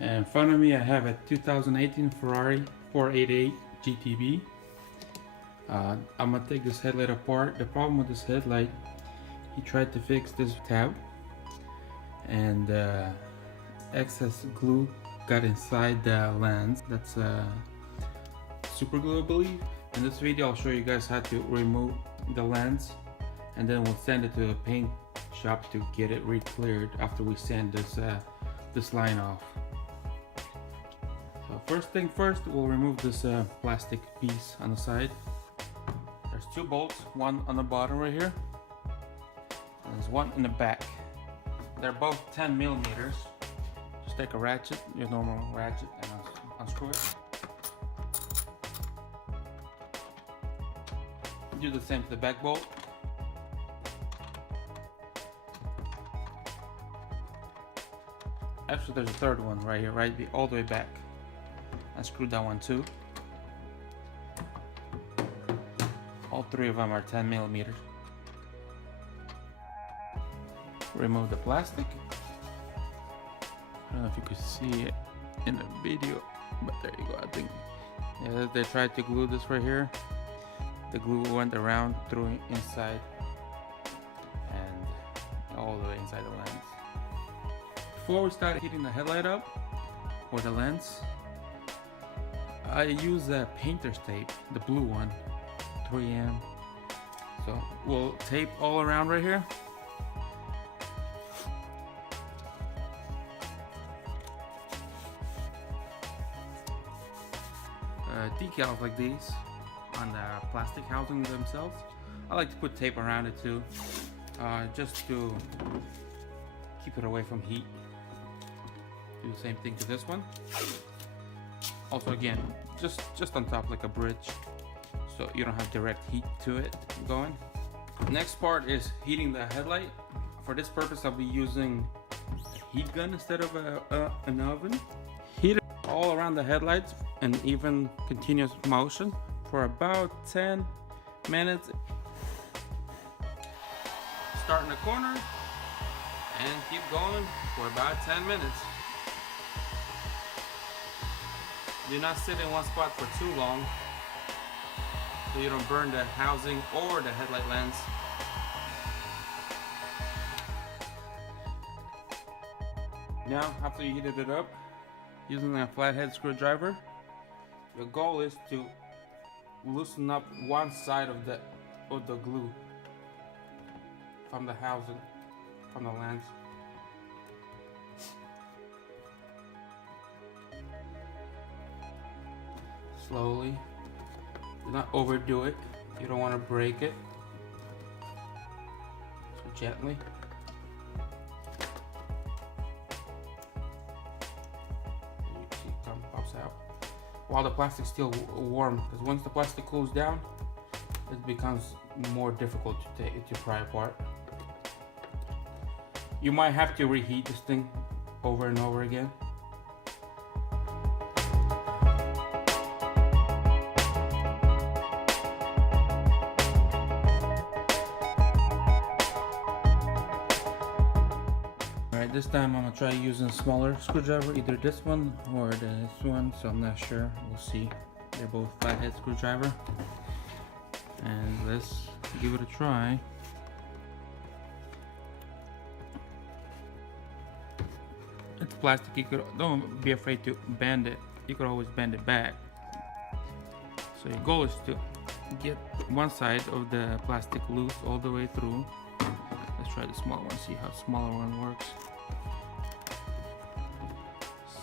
And in front of me I have a 2018 Ferrari 488 GTB. I'm gonna take this headlight apart. The problem with this headlight, he tried to fix this tab and excess glue got inside the lens. That's super glue, I believe. In this video I'll show you guys how to remove the lens, and then we'll send it to a paint shop to get it re-cleared after we sand this line off. So first thing first, we'll remove this plastic piece on the side. There's two bolts, one on the bottom right here, and there's one in the back. They're both 10 millimeters. Just take a ratchet, your normal ratchet, and unscrew it. Do the same to the back bolt. Actually, there's a third one right here, all the way back. Unscrew that one too. All three of them are 10 millimeters. Remove the plastic. I don't know if you could see it in the video, but there you go. I think they tried to glue this right here. The glue went around through inside and all the way inside the lens. Before we start heating the headlight up or the lens, I use a painter's tape, the blue one, 3M. So we'll tape all around right here. Decals like these on the plastic housing themselves. I like to put tape around it too, just to keep it away from heat. Do the same thing to this one. Also, again, just on top like a bridge, so you don't have direct heat to it going. Next part is heating the headlight. For this purpose, I'll be using a heat gun instead of an oven. Heat it all around the headlights in even continuous motion for about 10 minutes. Start in the corner and keep going for about 10 minutes. Do not sit in one spot for too long so you don't burn the housing or the headlight lens. Now, after you heated it up, using a flathead screwdriver, the goal is to loosen up one side of the glue from the housing, from the lens. Slowly. Do not overdo it. You don't want to break it. So gently. You see it pops out. While the plastic's still warm, because once the plastic cools down, it becomes more difficult to pry apart. You might have to reheat this thing over and over again. Alright, this time I'm gonna try using a smaller screwdriver, either this one or this one, so I'm not sure. We'll see. They're both flathead screwdriver. And let's give it a try. It's plastic. Don't be afraid to bend it. You could always bend it back. So your goal is to get one side of the plastic loose all the way through. Let's try the small one, see how smaller one works.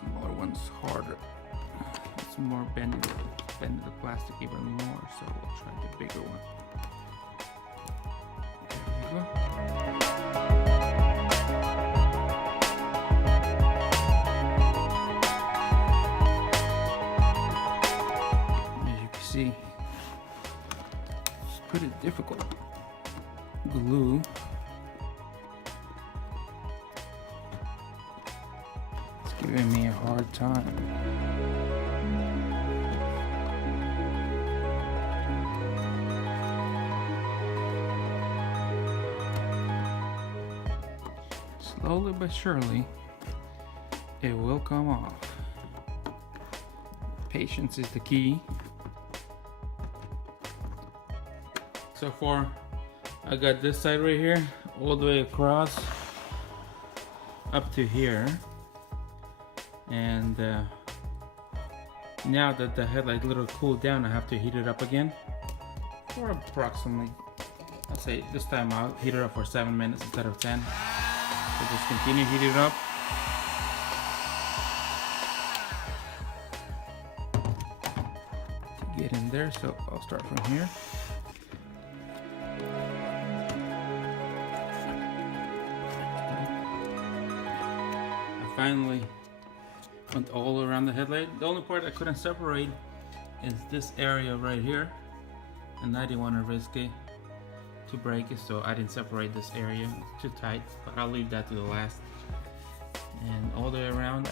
Smaller one's harder. It's more bending the plastic even more, so we'll try the bigger one. There you go. As you can see, it's pretty difficult. Glue. It's giving me a hard time. Slowly but surely, it will come off. Patience is the key. So far, I got this side right here, all the way across, up to here. And now that the headlight a little cooled down, I have to heat it up again for approximately, I'll say this time I'll heat it up for 7 minutes instead of 10. So just continue heating it up. To get in there, so I'll start from here. I finally went all around the headlight. The only part I couldn't separate is this area right here, and I didn't want to risk it to break it, so I didn't separate this area. It's too tight, but I'll leave that to the last. And all the way around,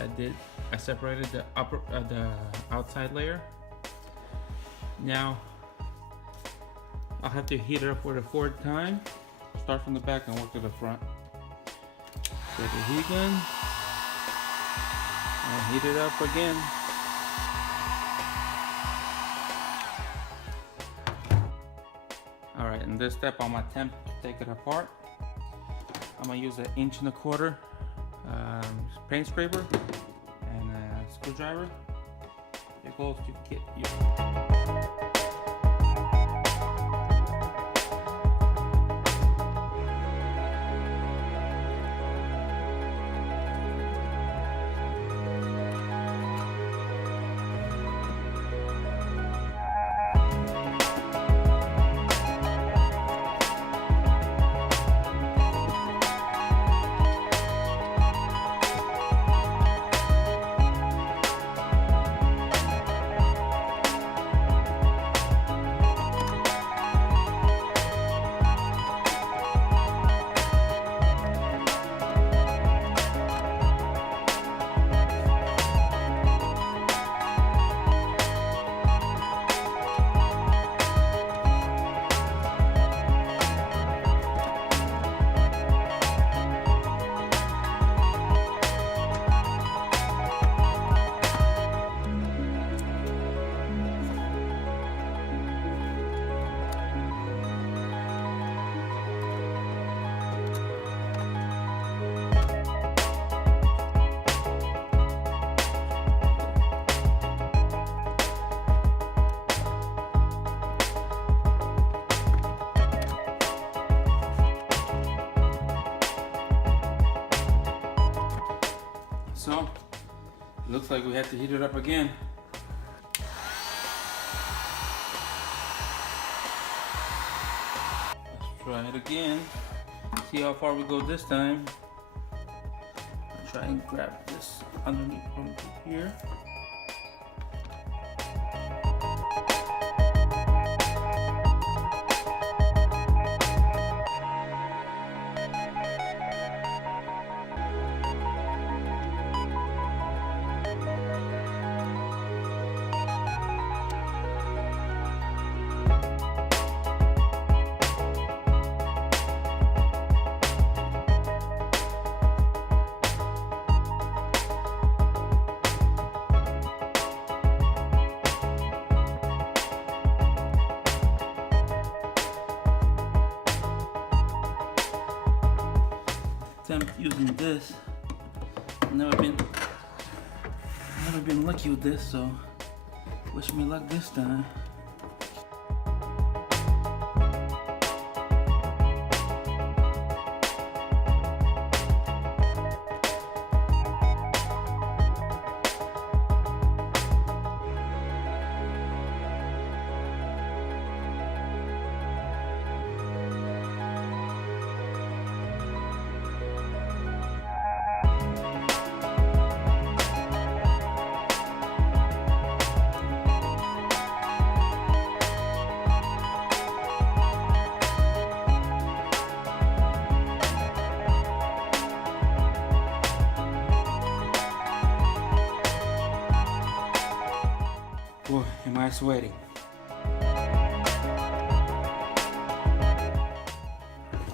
I separated the outside layer. Now I'll have to heat it up for the fourth time. Start from the back and work to the front. Set the heat gun and heat it up again. Alright, in this step I'm gonna attempt to take it apart. I'm gonna use an 1.25" paint scraper and a screwdriver. It goes to get your So, looks like we have to heat it up again. Let's try it again. See how far we go this time. I'll try and grab this underneath from here. Using this. Never been lucky with this, so wish me luck this time. Boy, am I sweating.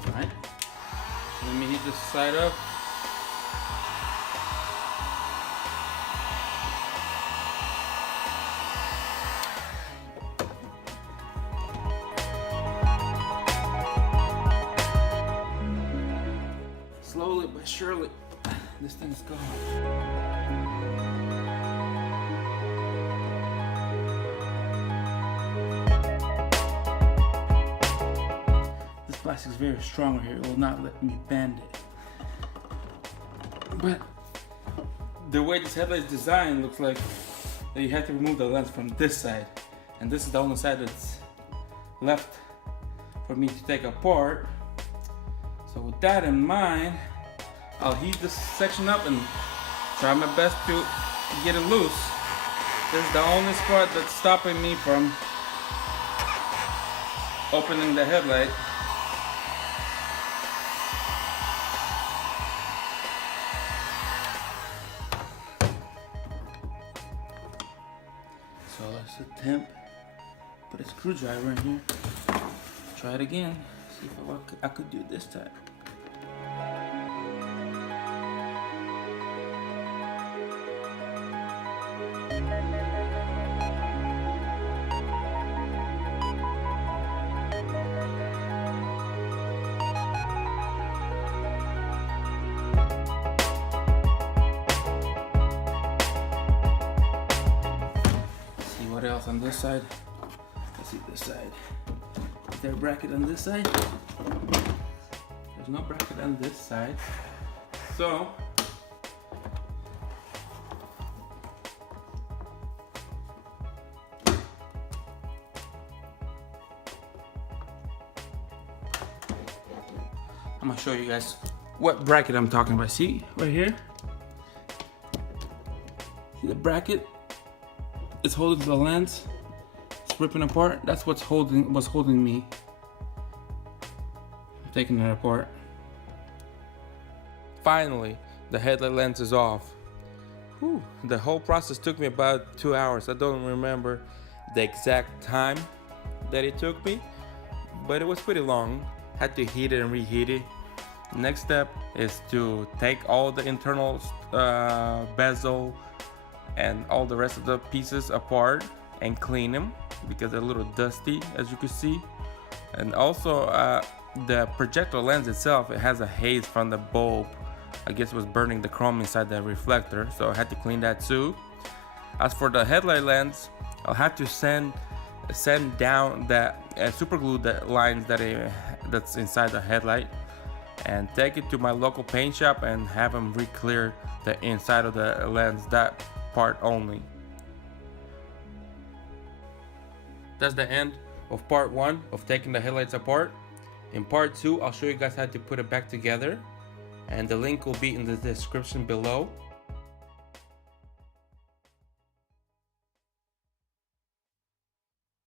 Alright, let me heat this side up. surely this thing's gone. This plastic is very strong here. It will not let me bend it. But the way this headlight is designed looks like that you have to remove the lens from this side. And this is the only side that's left for me to take apart. So with that in mind, I'll heat this section up and try my best to get it loose. This is the only spot that's stopping me from opening the headlight. So let's attempt put a screwdriver in here. Try it again. See if I could do it this time. What else on this side? Let's see this side. Is there a bracket on this side? There's no bracket on this side. So I'm gonna show you guys what bracket I'm talking about. See right here? See the bracket? It's holding the lens. It's ripping apart. That's what's holding me. I'm taking it apart. Finally, the headlight lens is off. Whew. The whole process took me about 2 hours. I don't remember the exact time that it took me, but it was pretty long. Had to heat it and reheat it. Next step is to take all the internal bezel and all the rest of the pieces apart and clean them because they're a little dusty, as you can see. And also the projector lens itself, it has a haze from the bulb. I guess it was burning the chrome inside the reflector, so I had to clean that too. As for the headlight lens, I'll have to sand down that super glue that lines that's inside the headlight and take it to my local paint shop and have them re-clear the inside of the lens, that part only. That's the end of part 1 of taking the headlights apart. In part 2, I'll show you guys how to put it back together, and the link will be in the description below.